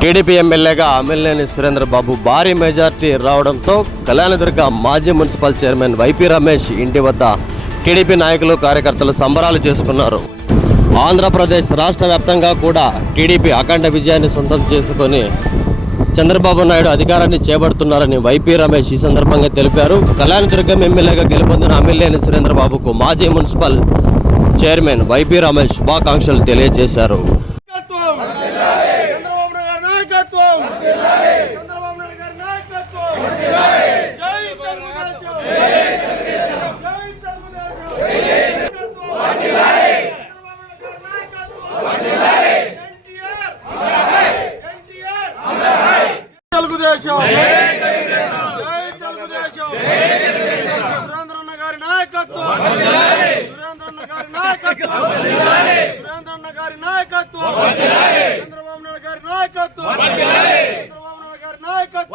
TDP ఎమ్మెల్యేగా అమిలినేని సురేంద్ర బాబు భారీ majority రావడంతో కళ్యాణదుర్గ మాజీ మున్సిపల్ చైర్మన్ వైపీ రమేష్ ఇంటి వద్ద టీడీపీ నాయకులు కార్యకర్తలు సంబరాలు చేసుకున్నారు. ఆంధ్రప్రదేశ్ రాష్ట్ర వ్యాప్తంగా కూడా టీడీపీ అఖండ విజయాన్ని సొంతం చేసుకొని చంద్రబాబు నాయుడు అధికారాన్ని చేపడుతున్నారని వైపీ రమేష్ ఈ సందర్భంగా తెలిపారు. కళ్యాణదుర్గం ఎమ్మెల్యేగా గెలుపొందిన అమిలినేని సురేంద్ర బాబుకు మాజీ మున్సిపల్ చైర్మన్ వైపీ రమేష్ శుభాకాంక్షలు తెలియజేశారు నాయకత్వం చంద్రబాబు నాయుడు గారి నాయకత్వం చంద్రబాబు నాయుడు గారి నాయకత్వం. జై తెలుగుదేశం జై తెలుగుదేశం తెలుగుదేశం జై తెలుగుదేశం సురేంద్రన్న గారి నాయకత్వం. సురేంద్రన్న గారి నాయకత్వం. సురేంద్రన్న గారి నాయకత్వం. చంద్రబాబు నాయుడు గారి నాయకత్వం.